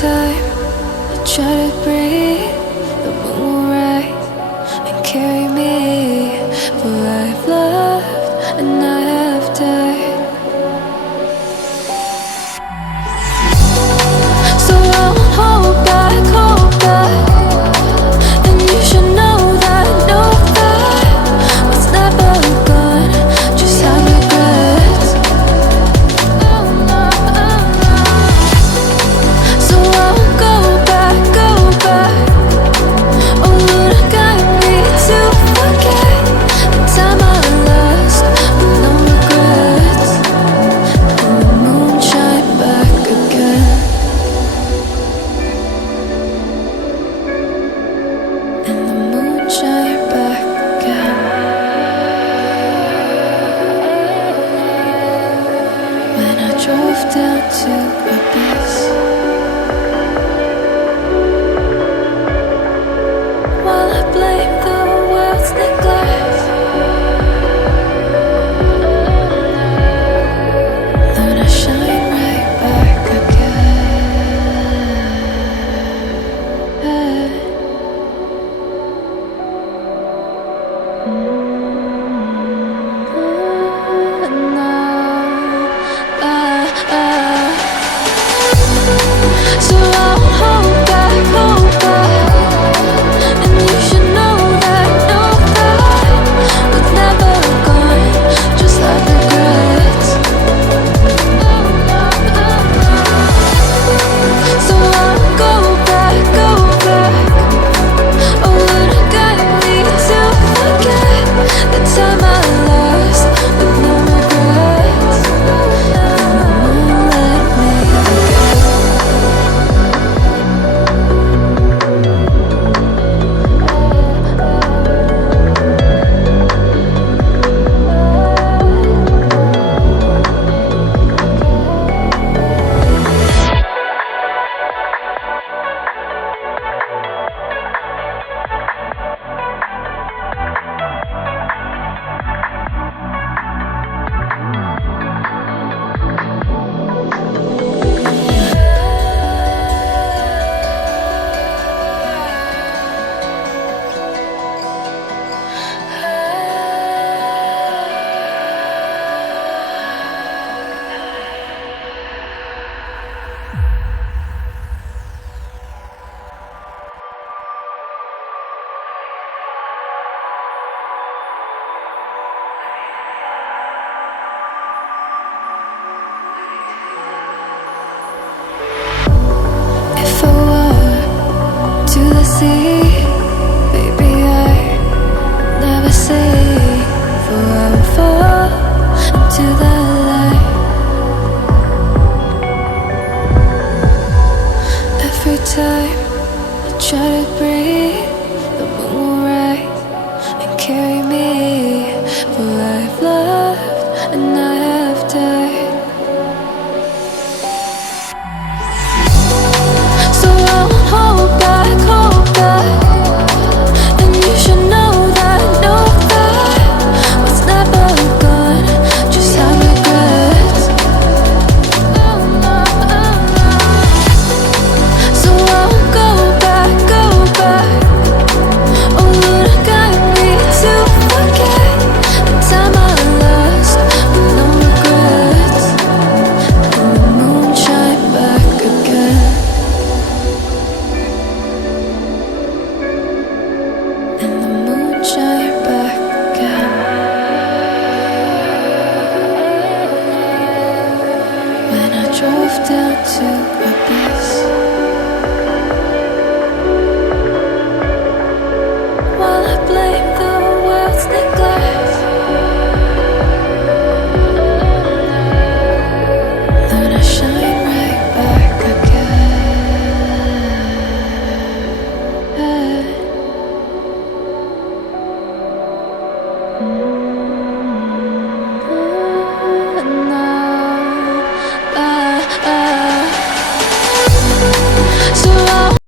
time I try to breathe, the moon will rise and carry me. For I've loved and I have died. So I won't hold back, hold back. And you should know that what's never gone just have regrets. So I won't go back, go back. Oh, would I guide me to forget the time I lost with no regrets? And the moon shine back again. And the moon shine back again. When I drove down to abyss, while I blame the world's neglect, then I shine right back again. So I won't hold back, hold back. And you should know that what's never gone just like regrets. So I won't go back, go back. Oh, would it guide me to forget the time I lost with no regrets? And the moon let me forget. If I were to the sea, baby, I'd never say, for I will fall into the light. Every time I try to breathe, the moon will rise and carry me. For I've loved and I have died. So I won't hold back, hold back. And you should know that what's never gone just have regrets. So I won't go back, go back. Oh, would it guide me to forget the time I lost with no regrets? And the moon shine back again. And the moon shine back again. When I drove down to abyss, while I blame the world's neglect, then I shine right back again. So I